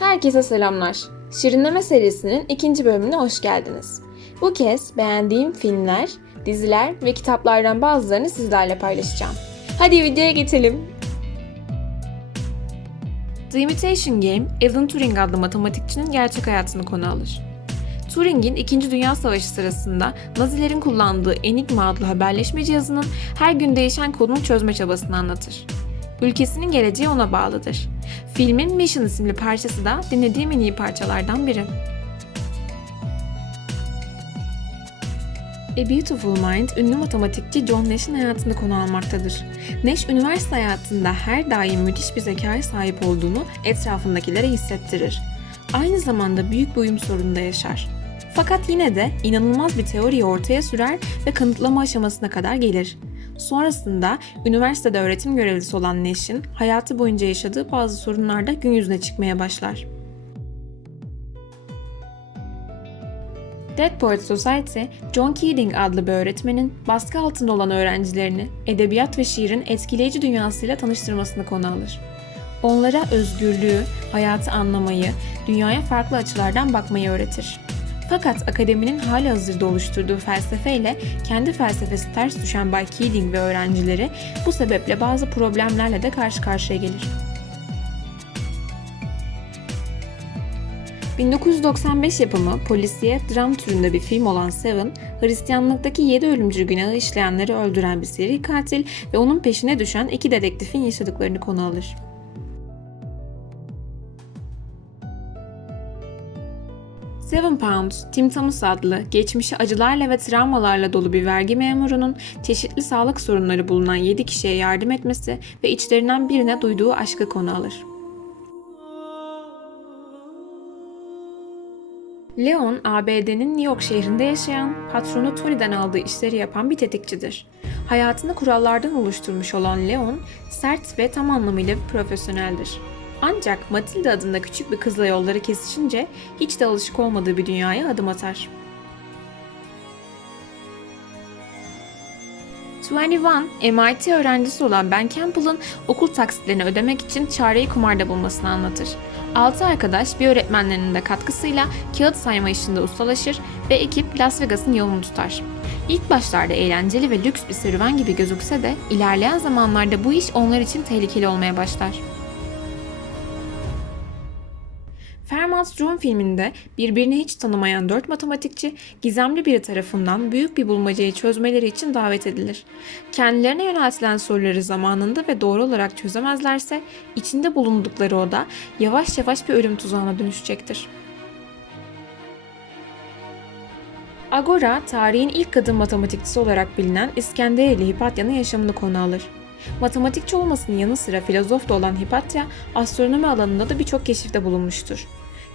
Herkese selamlar. Şirinleme serisinin ikinci bölümüne hoş geldiniz. Bu kez beğendiğim filmler, diziler ve kitaplardan bazılarını sizlerle paylaşacağım. Hadi videoya geçelim. The Imitation Game, Alan Turing adlı matematikçinin gerçek hayatını konu alır. Turing'in 2. Dünya Savaşı sırasında Nazilerin kullandığı Enigma adlı haberleşme cihazının her gün değişen kodunu çözme çabasını anlatır. Ülkesinin geleceği ona bağlıdır. Filmin Mission isimli parçası da dinlediğim en iyi parçalardan biri. A Beautiful Mind, ünlü matematikçi John Nash'in hayatını konu almaktadır. Nash, üniversite hayatında her daim müthiş bir zekaya sahip olduğunu etrafındakilere hissettirir. Aynı zamanda büyük bir uyum sorununda yaşar. Fakat yine de inanılmaz bir teoriyi ortaya sürer ve kanıtlama aşamasına kadar gelir. Sonrasında üniversitede öğretim görevlisi olan Nash'in hayatı boyunca yaşadığı bazı sorunlar da gün yüzüne çıkmaya başlar. Dead Poets Society, John Keating adlı bir öğretmenin baskı altında olan öğrencilerini edebiyat ve şiirin etkileyici dünyasıyla tanıştırmasını konu alır. Onlara özgürlüğü, hayatı anlamayı, dünyaya farklı açılardan bakmayı öğretir. Fakat akademinin hali hazırda oluşturduğu felsefeyle kendi felsefesi ters düşen Bay Keating ve öğrencileri bu sebeple bazı problemlerle de karşı karşıya gelir. 1995 yapımı polisiye dram türünde bir film olan Seven, Hristiyanlıktaki 7 ölümcül günahı işleyenleri öldüren bir seri katil ve onun peşine düşen iki dedektifin yaşadıklarını konu alır. Seven Pounds, Tim Thomas adlı, geçmişi acılarla ve travmalarla dolu bir vergi memurunun çeşitli sağlık sorunları bulunan 7 kişiye yardım etmesi ve içlerinden birine duyduğu aşkı konu alır. Leon, ABD'nin New York şehrinde yaşayan, patronu Tony'den aldığı işleri yapan bir tetikçidir. Hayatını kurallardan oluşturmuş olan Leon, sert ve tam anlamıyla bir profesyoneldir. Ancak Matilda adında küçük bir kızla yolları kesişince hiç de alışık olmadığı bir dünyaya adım atar. 21, MIT öğrencisi olan Ben Campbell'ın okul taksitlerini ödemek için çareyi kumarda bulmasını anlatır. Altı arkadaş bir öğretmenlerinin de katkısıyla kağıt sayma işinde ustalaşır ve ekip Las Vegas'ın yolunu tutar. İlk başlarda eğlenceli ve lüks bir serüven gibi gözükse de ilerleyen zamanlarda bu iş onlar için tehlikeli olmaya başlar. Fairmont Room filminde birbirini hiç tanımayan dört matematikçi gizemli biri tarafından büyük bir bulmacayı çözmeleri için davet edilir. Kendilerine yöneltilen soruları zamanında ve doğru olarak çözemezlerse içinde bulundukları oda yavaş yavaş bir ölüm tuzağına dönüşecektir. Agora, tarihin ilk kadın matematikçisi olarak bilinen İskenderiyeli Hipatya'nın yaşamını konu alır. Matematikçi olmasının yanı sıra filozof da olan Hipatya, astronomi alanında da birçok keşifte bulunmuştur.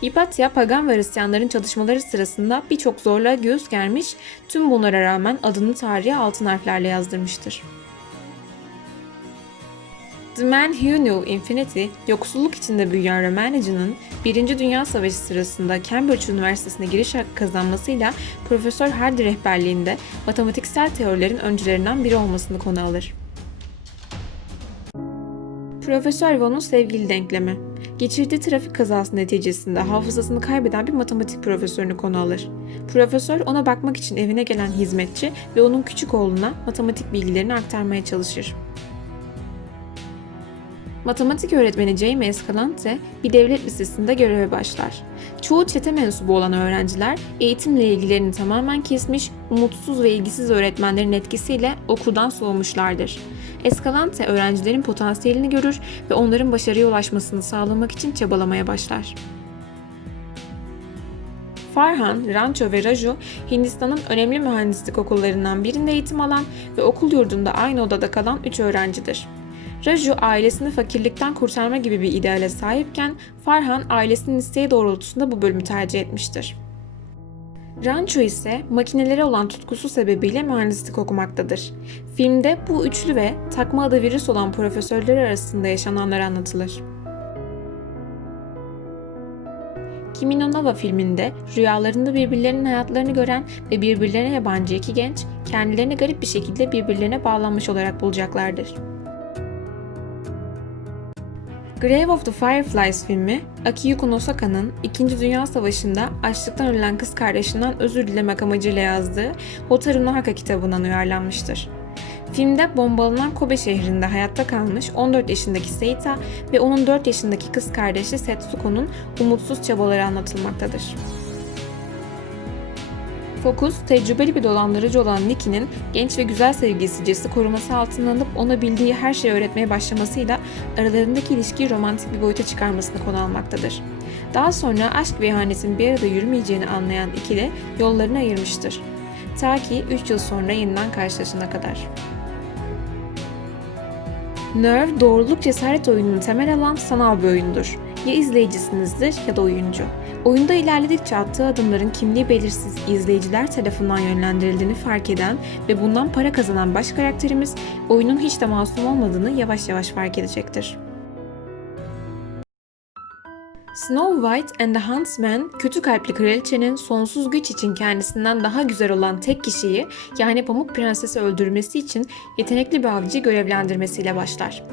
Hipatya, pagan ve Hristiyanların çalışmaları sırasında birçok zorluğa göğüs germiş, tüm bunlara rağmen adını tarihe altın harflerle yazdırmıştır. The Man Who Knew Infinity, yoksulluk içinde büyüyen Romanici'nin 1. Dünya Savaşı sırasında Cambridge Üniversitesi'ne giriş hakkı kazanmasıyla Profesör Hardy rehberliğinde matematiksel teorilerin öncülerinden biri olmasını konu alır. Profesör Von'un sevgili denklemi. Geçirdiği trafik kazası neticesinde hafızasını kaybeden bir matematik profesörünü konu alır. Profesör ona bakmak için evine gelen hizmetçi ve onun küçük oğluna matematik bilgilerini aktarmaya çalışır. Matematik öğretmeni Jaime Escalante bir devlet lisesinde göreve başlar. Çoğu çete mensubu olan öğrenciler eğitimle ilgilerini tamamen kesmiş, umutsuz ve ilgisiz öğretmenlerin etkisiyle okuldan soğumuşlardır. Escalante öğrencilerin potansiyelini görür ve onların başarıya ulaşmasını sağlamak için çabalamaya başlar. Farhan, Rancho ve Raju, Hindistan'ın önemli mühendislik okullarından birinde eğitim alan ve okul yurdunda aynı odada kalan üç öğrencidir. Raju ailesini fakirlikten kurtarma gibi bir ideale sahipken Farhan ailesinin isteği doğrultusunda bu bölümü tercih etmiştir. Rancho ise makinelere olan tutkusu sebebiyle mühendislik okumaktadır. Filmde bu üçlü ve takma adı virüs olan profesörler arasında yaşananlar anlatılır. Kimi no Nawa filminde rüyalarında birbirlerinin hayatlarını gören ve birbirlerine yabancı iki genç kendilerini garip bir şekilde birbirlerine bağlanmış olarak bulacaklardır. Grave of the Fireflies filmi, Akihiko Nosaka'nın 2. Dünya Savaşı'nda açlıktan ölen kız kardeşinden özür dilemek amacıyla yazdığı Hotaru no Haka kitabından uyarlanmıştır. Filmde bombalanan Kobe şehrinde hayatta kalmış 14 yaşındaki Seita ve onun 4 yaşındaki kız kardeşi Setsuko'nun umutsuz çabaları anlatılmaktadır. Fokus, tecrübeli bir dolandırıcı olan Nicky'nin genç ve güzel sevgilisi Jess'i koruması altına alıp ona bildiği her şeyi öğretmeye başlamasıyla aralarındaki ilişkiyi romantik bir boyuta çıkarmasını konu almaktadır. Daha sonra aşk ve ihanetin bir arada yürümeyeceğini anlayan ikili yollarını ayırmıştır. Ta ki 3 yıl sonra yeniden karşılaşana kadar. Nerve, doğruluk cesaret oyununu temel alan sanal bir oyundur. Ya izleyicisinizdir ya da oyuncu. Oyunda ilerledikçe attığı adımların kimliği belirsiz izleyiciler tarafından yönlendirildiğini fark eden ve bundan para kazanan baş karakterimiz oyunun hiç de masum olmadığını yavaş yavaş fark edecektir. Snow White and the Huntsman, kötü kalpli kraliçenin sonsuz güç için kendisinden daha güzel olan tek kişiyi yani Pamuk Prenses'i öldürmesi için yetenekli bir avcıyı görevlendirmesiyle başlar.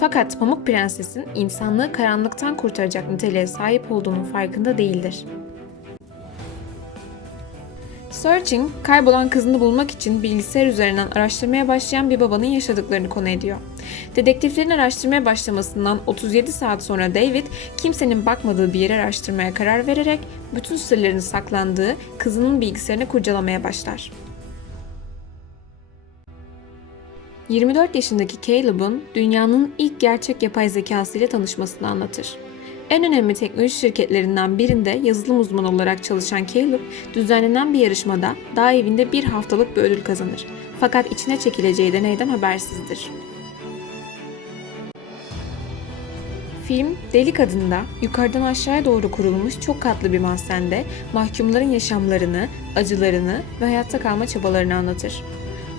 Fakat Pamuk Prenses'in insanlığı karanlıktan kurtaracak niteliğe sahip olduğunun farkında değildir. Searching, kaybolan kızını bulmak için bilgisayar üzerinden araştırmaya başlayan bir babanın yaşadıklarını konu ediyor. Dedektiflerin araştırmaya başlamasından 37 saat sonra David, kimsenin bakmadığı bir yere araştırmaya karar vererek bütün sırların saklandığı kızının bilgisayarını kurcalamaya başlar. 24 yaşındaki Caleb'ın dünyanın ilk gerçek yapay zekası ile tanışmasını anlatır. En önemli teknoloji şirketlerinden birinde yazılım uzmanı olarak çalışan Caleb, düzenlenen bir yarışmada dağ evinde bir haftalık bir ödül kazanır. Fakat içine çekileceği deneyden habersizdir. Film, Deli Kadın'da yukarıdan aşağıya doğru kurulmuş çok katlı bir mahzende mahkumların yaşamlarını, acılarını ve hayatta kalma çabalarını anlatır.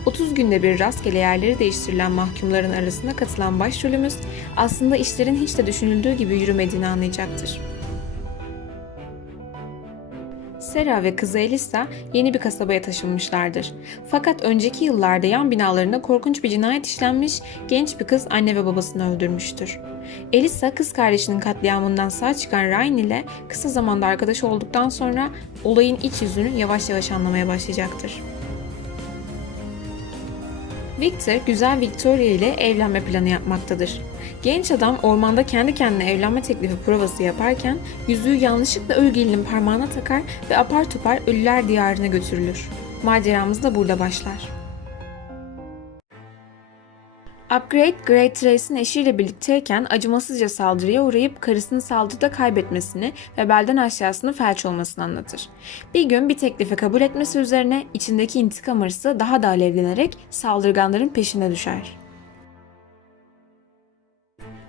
30 günde bir rastgele yerleri değiştirilen mahkumların arasında katılan başrolümüz aslında işlerin hiç de düşünüldüğü gibi yürümediğini anlayacaktır. Sera ve kızı Elisa yeni bir kasabaya taşınmışlardır. Fakat önceki yıllarda yan binalarında korkunç bir cinayet işlenmiş, genç bir kız anne ve babasını öldürmüştür. Elisa kız kardeşinin katliamından sağ çıkan Ryan ile kısa zamanda arkadaş olduktan sonra olayın iç yüzünü yavaş yavaş anlamaya başlayacaktır. Victor, güzel Victoria ile evlenme planı yapmaktadır. Genç adam ormanda kendi kendine evlenme teklifi provası yaparken yüzüğü yanlışlıkla ölgülünün parmağına takar ve apar topar ölüler diyarına götürülür. Maceramız da burada başlar. Upgrade, Great Trace'in eşiyle birlikteyken acımasızca saldırıya uğrayıp karısını saldırıda kaybetmesini ve belden aşağısını felç olmasını anlatır. Bir gün bir teklifi kabul etmesi üzerine içindeki intikam hırsı daha da alevlenerek saldırganların peşine düşer.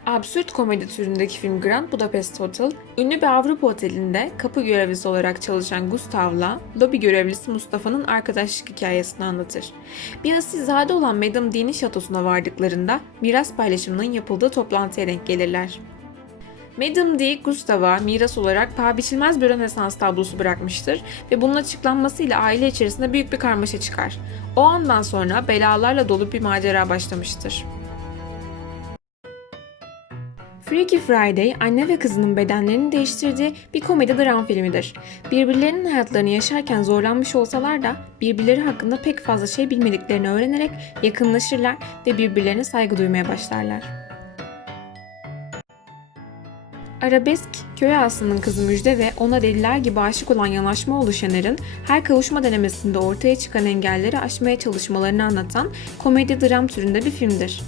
Absürt komedi türündeki film Grand Budapest Hotel, ünlü bir Avrupa otelinde kapı görevlisi olarak çalışan Gustav'la lobi görevlisi Mustafa'nın arkadaşlık hikayesini anlatır. Bir asilzade olan Madame Dean'in şatosuna vardıklarında miras paylaşımının yapıldığı toplantıya denk gelirler. Madame D, Gustav'a miras olarak paha biçilmez bir Rönesans tablosu bırakmıştır ve bunun açıklanmasıyla aile içerisinde büyük bir karmaşa çıkar. O andan sonra belalarla dolu bir macera başlamıştır. Freaky Friday, anne ve kızının bedenlerini değiştirdiği bir komedi dram filmidir. Birbirlerinin hayatlarını yaşarken zorlanmış olsalar da birbirleri hakkında pek fazla şey bilmediklerini öğrenerek yakınlaşırlar ve birbirlerine saygı duymaya başlarlar. Arabesk, köy ağasının kızı Müjde ve ona deliler gibi aşık olan Yanaşmaoğlu Şener'in her kavuşma denemesinde ortaya çıkan engelleri aşmaya çalışmalarını anlatan komedi dram türünde bir filmdir.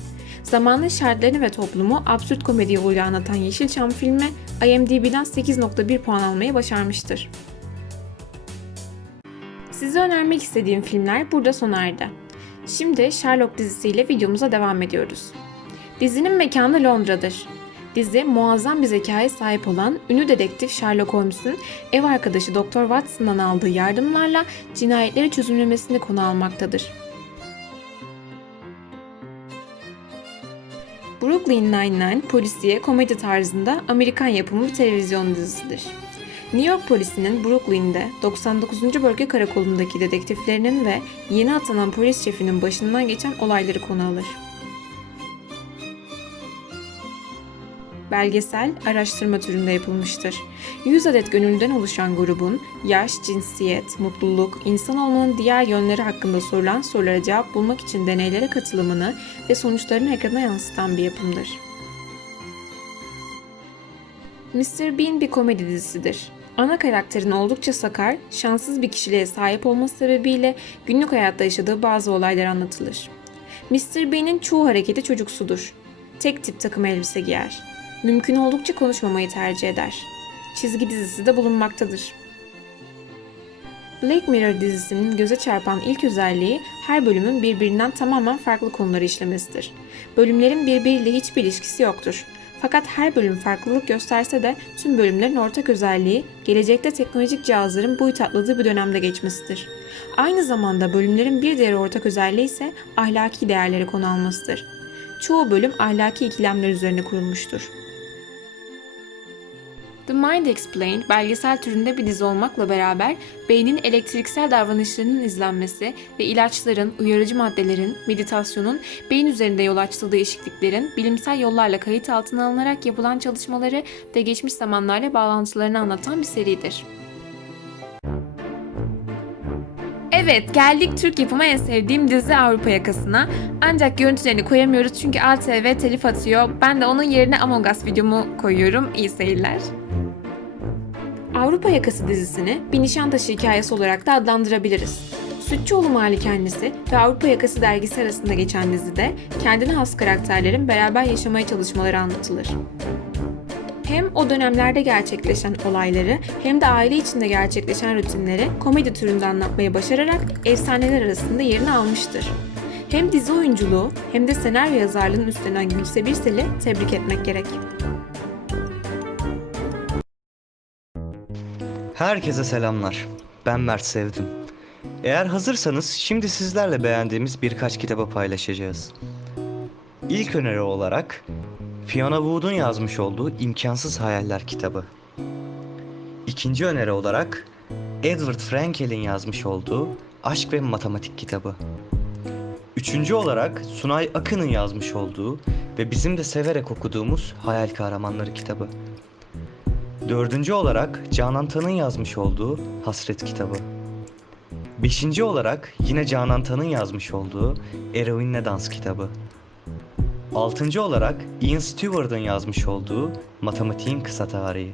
Zamanın şartlarını ve toplumu absürt komedi yoluyla anlatan Yeşilçam filmi IMDb'den 8.1 puan almayı başarmıştır. Size önermek istediğim filmler burada sona erdi. Şimdi Sherlock dizisiyle videomuza devam ediyoruz. Dizinin mekanı Londra'dır. Dizi muazzam bir zekaya sahip olan ünlü dedektif Sherlock Holmes'un ev arkadaşı Dr. Watson'dan aldığı yardımlarla cinayetleri çözümlemesini konu almaktadır. Brooklyn Nine-Nine polisiye komedi tarzında Amerikan yapımı bir televizyon dizisidir. New York polisinin Brooklyn'de 99. Bölge Karakolu'ndaki dedektiflerinin ve yeni atanan polis şefinin başından geçen olayları konu alır. Belgesel, araştırma türünde yapılmıştır. 100 adet gönüllüden oluşan grubun yaş, cinsiyet, mutluluk, insan olmanın diğer yönleri hakkında sorulan sorulara cevap bulmak için deneylere katılımını ve sonuçlarını ekrana yansıtan bir yapımdır. Mr. Bean bir komedi dizisidir. Ana karakterin oldukça sakar, şanssız bir kişiliğe sahip olması sebebiyle günlük hayatta yaşadığı bazı olaylar anlatılır. Mr. Bean'in çoğu hareketi çocuksudur. Tek tip takım elbise giyer. Mümkün oldukça konuşmamayı tercih eder. Çizgi dizisi de bulunmaktadır. Black Mirror dizisinin göze çarpan ilk özelliği her bölümün birbirinden tamamen farklı konuları işlemesidir. Bölümlerin birbiriyle hiçbir ilişkisi yoktur. Fakat her bölüm farklılık gösterse de tüm bölümlerin ortak özelliği gelecekte teknolojik cihazların boyut atladığı bir dönemde geçmesidir. Aynı zamanda bölümlerin bir diğer ortak özelliği ise ahlaki değerleri konu almasıdır. Çoğu bölüm ahlaki ikilemler üzerine kurulmuştur. The Mind Explained belgesel türünde bir dizi olmakla beraber beynin elektriksel davranışlarının izlenmesi ve ilaçların, uyarıcı maddelerin, meditasyonun beyin üzerinde yol açtığı değişikliklerin bilimsel yollarla kayıt altına alınarak yapılan çalışmaları ve geçmiş zamanlarla bağlantılarını anlatan bir seridir. Evet, geldik Türk yapımı en sevdiğim dizi Avrupa Yakası'na. Ancak görüntülerini koyamıyoruz çünkü ATV telif atıyor. Ben de onun yerine Among Us videomu koyuyorum. İyi seyirler. Avrupa Yakası dizisini bir Nişantaşı hikayesi olarak da adlandırabiliriz. Sütçüoğlu Malikanesi ve Avrupa Yakası dergisi arasında geçen dizide kendine has karakterlerin beraber yaşamaya çalışmaları anlatılır. Hem o dönemlerde gerçekleşen olayları hem de aile içinde gerçekleşen rutinleri komedi türünde anlatmayı başararak efsaneler arasında yerini almıştır. Hem dizi oyunculuğu hem de senaryo yazarlığının üstlenen Gülse Birsel'i tebrik etmek gerek. Herkese selamlar. Ben Mert Sevdim. Eğer hazırsanız şimdi sizlerle beğendiğimiz birkaç kitabı paylaşacağız. İlk öneri olarak Fiona Wood'un yazmış olduğu İmkansız Hayaller kitabı. İkinci öneri olarak Edward Frankel'in yazmış olduğu Aşk ve Matematik kitabı. Üçüncü olarak Sunay Akın'ın yazmış olduğu ve bizim de severek okuduğumuz Hayal Kahramanları kitabı. Dördüncü olarak Canan Tan'ın yazmış olduğu Hasret kitabı. Beşinci olarak yine Canan Tan'ın yazmış olduğu Eroinle Dans kitabı. Altıncı olarak Ian Steward'ın yazmış olduğu Matematiğin Kısa Tarihi.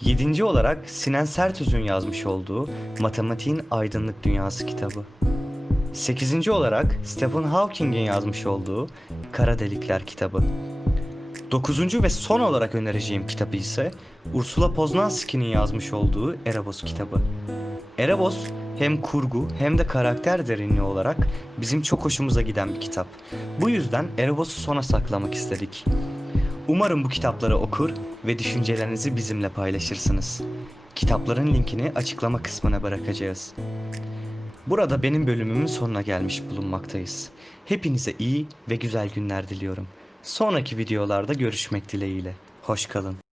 Yedinci olarak Sinan Sertüz'ün yazmış olduğu Matematiğin Aydınlık Dünyası kitabı. Sekizinci olarak Stephen Hawking'in yazmış olduğu Kara Delikler kitabı. Dokuzuncu ve son olarak önereceğim kitabı ise Ursula Poznanski'nin yazmış olduğu Erebos kitabı. Erebos hem kurgu hem de karakter derinliği olarak bizim çok hoşumuza giden bir kitap. Bu yüzden Erebos'u sona saklamak istedik. Umarım bu kitapları okur ve düşüncelerinizi bizimle paylaşırsınız. Kitapların linkini açıklama kısmına bırakacağız. Burada benim bölümümün sonuna gelmiş bulunmaktayız. Hepinize iyi ve güzel günler diliyorum. Sonraki videolarda görüşmek dileğiyle. Hoş kalın.